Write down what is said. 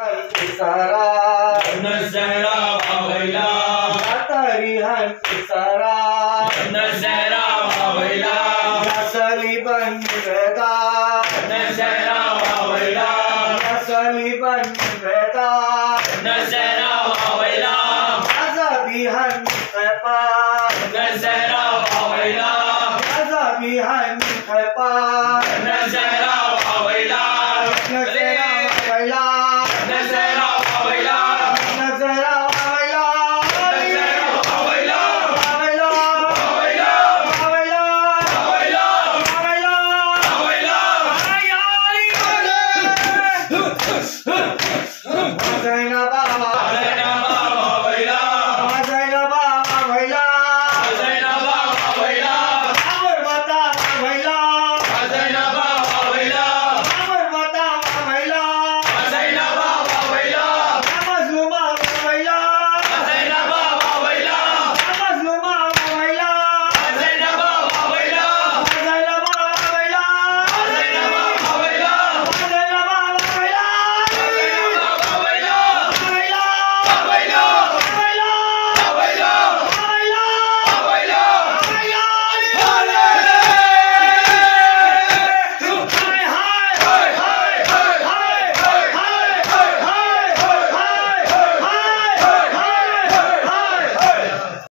सारा नजरा बावैला तारी हंती सारा नजरा बावैला नसली बनता नजरा बावैला नसली बनता नजरा बावैला माझा बिहान खपा नजरा बावैला माझा बिहान खपा